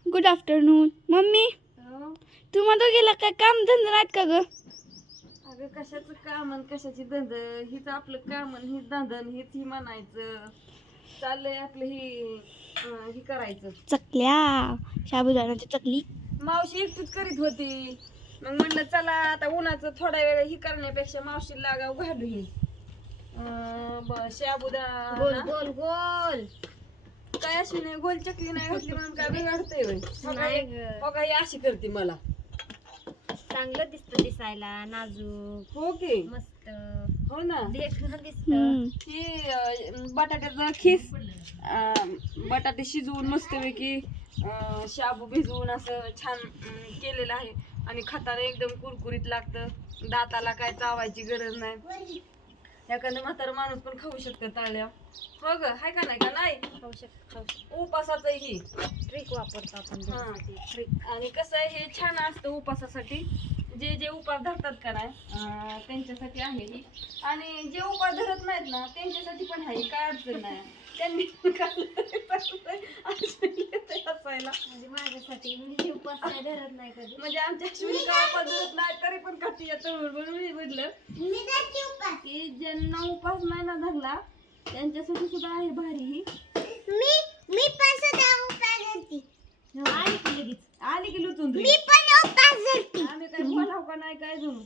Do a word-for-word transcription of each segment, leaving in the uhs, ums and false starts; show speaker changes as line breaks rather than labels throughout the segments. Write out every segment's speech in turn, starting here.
Good afternoon. Mummy तू मला गेला काय काम धंदा नाहीत का ग?
अगं कशाचं काम आणि कशाची धंद, हीच आपलं काम आणि हीच धंदन हीच ही म्हणायचं. चाललंय आपलं ही अं, ही करायचं.
चकल्या साबुदाण्याची चकली.
मावशी एकटीच करीत होती, मग म्हणलं चला आता उन्हाचं थोडा वेळ ही करण्यापेक्षा मावशी लागाव घालू ही अं, ब- साबुदाणा
गोल गोल गोल
काय अशी नाही गोल चकली नाही घातली म्हणून काय बिघडतंय होय? हो का
नाही
हे-
ग.
हो का ही अशी करते मला.
चांगलं दिसत दिसायला, नाजूक
हो की
मस्त
हो ना.
देखणं दिसत.
हम्म.
ही अं, बटाट्याचा खीस, अं, बटाटे शिजवून मस्तपैकी अं, शाबू भिजवून असं छान अं, केलेलं आहे आणि खाताना एकदम कुरकुरीत लागतं. दाताला काय चावायची गरज नाही. एखादं म्हातारं माणूस पण खाऊ शकतं तळल्या. हो ग हाय का नाही का नाही
खाऊ शकतो खाऊ शकतो.
उपासाचं ही
ट्रिक वापरतो आपण
हा.
त्याच्यासाठी.
आणि कसं आहे हे छान असतं उपासासाठी. जे जे उपास धरतात का नाही अं, त्यांच्यासाठी आहे ही. आणि जे उपास धरत नाहीत ना त्यांच्यासाठी पण आहे, काय अडचण नाही. त्यांनी पण खाल्लं तरी चालतंय, अश्विनी येतंय हसायला.
म्हणजे माझ्यासाठी म्हणजे उपास काय धरत नाही कधी.
म्हणजे आमच्या अश्विनी का उपास धरत नाही तरी पण खाते या तळून म्हणून मी म्हटलं की ज्यांना उपास नाही ना धरला त्यांच्यासाठी सुद्धा आहे भारी ही.
मी मी पण सुद्धा उपास धरते.
आली की लगेच आली की लुटून
मी पण उपास धरते.
आम्ही काय बोलाव का नाही काय जणू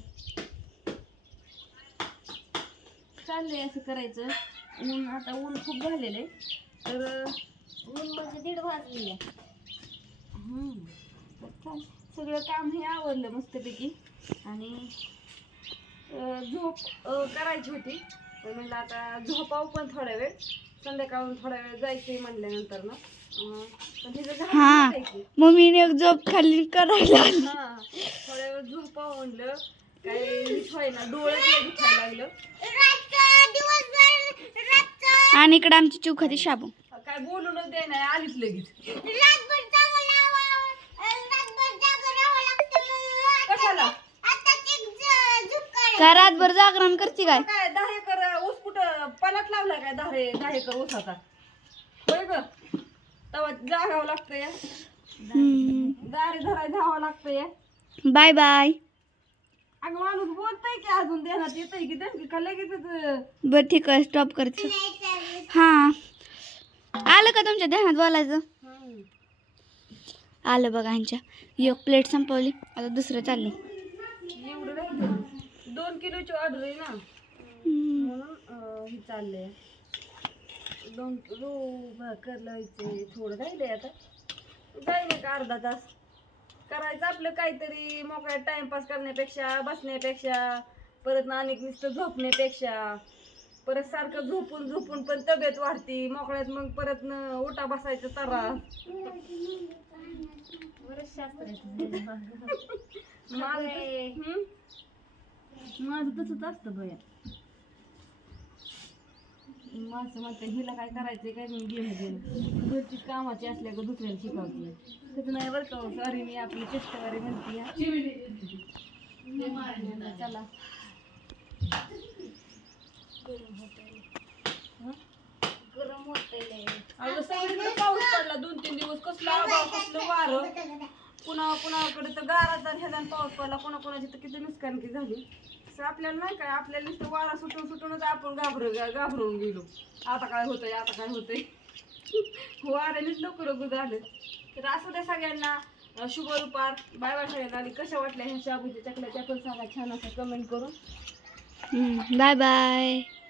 चाललंय असं करायचं. ऊन आता ऊन खूप झालेलं आहे तर
ऊन म्हणजे दीड वाजली.
हम्म, तर चाल सगळं काम हे आवडलं मस्तपैकी. आणि अं, झोप अं, करायची होती तर म्हणलं आता झोपावं पण थोडा वेळ, संध्याकाळून थोडा वेळ जायचंय म्हणल्यानंतर ना अं, पण तिथं झालं
हा.
नाही की.
मम्मीने एक झोप खाल्ली करायला आली.
हा थोड्या वेळ झोपावं म्हणलं, काय व्हायला डोळं दुखायला लागलं.
आणि इकडे आमची चूक होती शाबू.
काय बोलूनच दे नाही आलीच लगेच. कशाला
काय रातभर जागरण करते काय?
काय दहा एकर ऊस कुठं पलाट लावला काय दहा ए- दहा एकर ऊसाचा होय ग. तेव्हा जागावं लागतं या दारी धराय जावं लागतं या.
Bye bye.
अगं माणूस बोलतय की अजून देण्यात येतंय की त्यांची का लगेच.
बर ठीक आहे स्टॉप करते. हा आलं का तुमच्या ध्यानात बोलायचं? आलं बघा ह्यांच्या. एक प्लेट संपवली आता दुसरं चालली.
एवढं राहिलं दोन किलोची ऑर्डर आहे ना म्हणून अं, हे चाललंय. दोन किलो भाकर लावायचे थोडं राहिलंय आता जाईल एक अर्धा तास करायचं आपलं काहीतरी मोकळ्या टाइमपास करण्यापेक्षा बसण्यापेक्षा परत ना अनेक नुसतं झोपण्यापेक्षा परत सारखं झोपून झोपून पण तब्येत वाढती मोकळ्यात मग परत न उठा बसायचं तरा.
बरंच शास्त्र आहे तुझं.
माझं तस- हम्म? माझं तसंच असतं भया. माणसं म्हणते हिला काय करायचंय काय नाही गेम गेम घरची कामाची असल्या का दुसऱ्याला शिकवते तसं नाही बरं का. सॉरी मी आपली चेष्टावारी म्हणते या. चला
गरम होतंय.
अगं सगळीकडे पाऊस पडला दोन तीन दिवस कसलं आभाळ कसलं वारं पुन्हा पुन्हाकडे तर गाराचा ह्याला पाऊस पडला कोणा कोणाची तर किती नुकसानकी झाली. असं आपल्याला नाही काय आपल्याला नुसतं वारा सुटून सुटूनच आपण घाबर घाबरून गेलो. आता काय होतंय आता काय होतंय वाऱ्यानेच लवकर लवकर झालं. तर असं त्या सगळ्यांना अं, शुभ दुपार. बाय बाय सगळ्यांना. आणि कशा वाटल्या ह्या शाबूच्या चकल्या त्या पण सांगा छान असं कमेंट करून.
Bye bye.